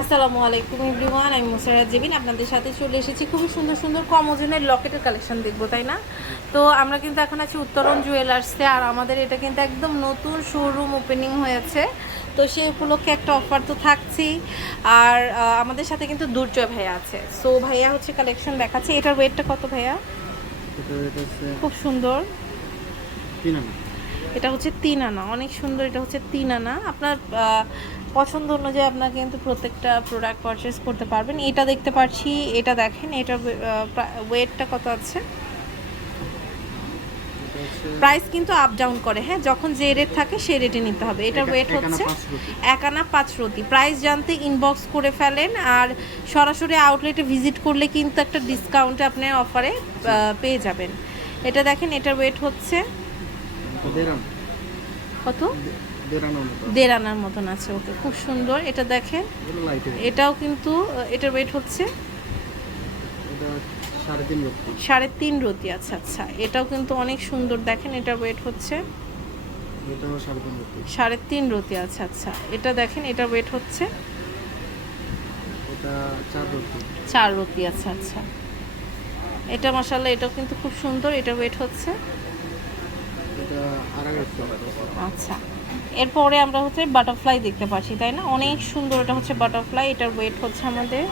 আসসালামু আলাইকুম এভরিওয়ান আমি মুসারাত জেবিন আপনাদের সাথে চলে এসেছি। খুবই সুন্দর সুন্দর কম ওজনের লকেটের কালেকশন দেখব তাই না? তো আমরা কিন্তু এখন আছি উত্তরণ জুয়েলার্সে আর আমাদের এটা কিন্তু একদম নতুন শোরুম ওপেনিং হয়েছে। তো সেই উপলক্ষে একটা অফার তো থাকছেই। আর আমাদের সাথে কিন্তু দুর্জয় ভাইয়া আছে। সো ভাইয়া হচ্ছে কালেকশন দেখাচ্ছে। এটার ওয়েটটা কত ভাইয়া? খুব সুন্দর। এটা হচ্ছে তিন আনা। অনেক সুন্দর এটা হচ্ছে তিন আনা। আপনার পছন্দ অনুযায়ী আপনার কিন্তু প্রত্যেকটা প্রোডাক্ট পারচেস করতে পারবেন। এটা দেখতে পাচ্ছি এটা দেখেন এটা ওয়েটটা কত আছে? প্রাইস কিন্তু আপ ডাউন করে হ্যাঁ? যখন যে রেট থাকে সেই রেটে নিতে হবে। এটার ওয়েট হচ্ছে এক আনা পাঁচ রতি প্রাইস জানতে ইনবক্স করে ফেলেন আর সরাসরি আউটলেটে ভিজিট করলে কিন্তু একটা ডিসকাউন্ট আপনি অফারে পেয়ে যাবেন। এটা দেখেন এটার ওয়েট হচ্ছে কত? দেড় আনার মতো দেড় আনার মতন আছে ওকে খুব সুন্দর। এটা দেখেন এটাও কিন্তু এটার ওয়েট হচ্ছে সাড়ে তিন রতি আচ্ছা আচ্ছা। এটাও কিন্তু অনেক সুন্দর দেখেন এটার ওয়েট হচ্ছে সাড়ে তিন রতি আচ্ছা আচ্ছা। এটা দেখেন এটার ওয়েট হচ্ছে চার রতি আচ্ছা আচ্ছা। এটা মশাল্লা এটাও কিন্তু খুব সুন্দর এটার ওয়েট হচ্ছে এটা আচ্ছা। এরপরে আমরা হচ্ছে বাটারফ্লাই দেখতে পাচ্ছি তাই না? অনেক সুন্দর এটা হচ্ছে বাটারফ্লাই এটার ওয়েট হচ্ছে আমাদের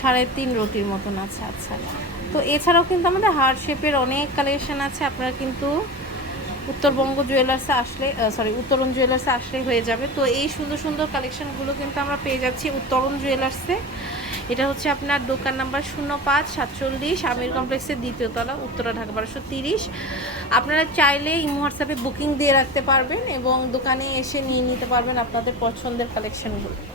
সাড়ে তিন রতির মতন। আছে আচ্ছা তো এছাড়াও কিন্তু আমাদের হার্ট শেপের অনেক কালেকশন আছে আপনারা কিন্তু উত্তরবঙ্গ জুয়েলার্সে আসলে সরি উত্তরণ জুয়েলার্সে আসলে হয়ে যাবে। তো এই সুন্দর সুন্দর কালেকশনগুলো কিন্তু আমরা পেয়ে যাচ্ছি উত্তরণ জুয়েলার্সে এটা হচ্ছে আপনার দোকান নাম্বার শূন্য পাঁচ সাতচল্লিশ, আমির কমপ্লেক্সের দ্বিতীয় তলা, উত্তরা, ঢাকা বারোশো তিরিশ। আপনারা চাইলে ইমো হোয়াটসঅ্যাপে বুকিং দিয়ে রাখতে পারবেন এবং দোকানে এসে নিয়ে নিতে পারবেন আপনাদের পছন্দের কালেকশনগুলো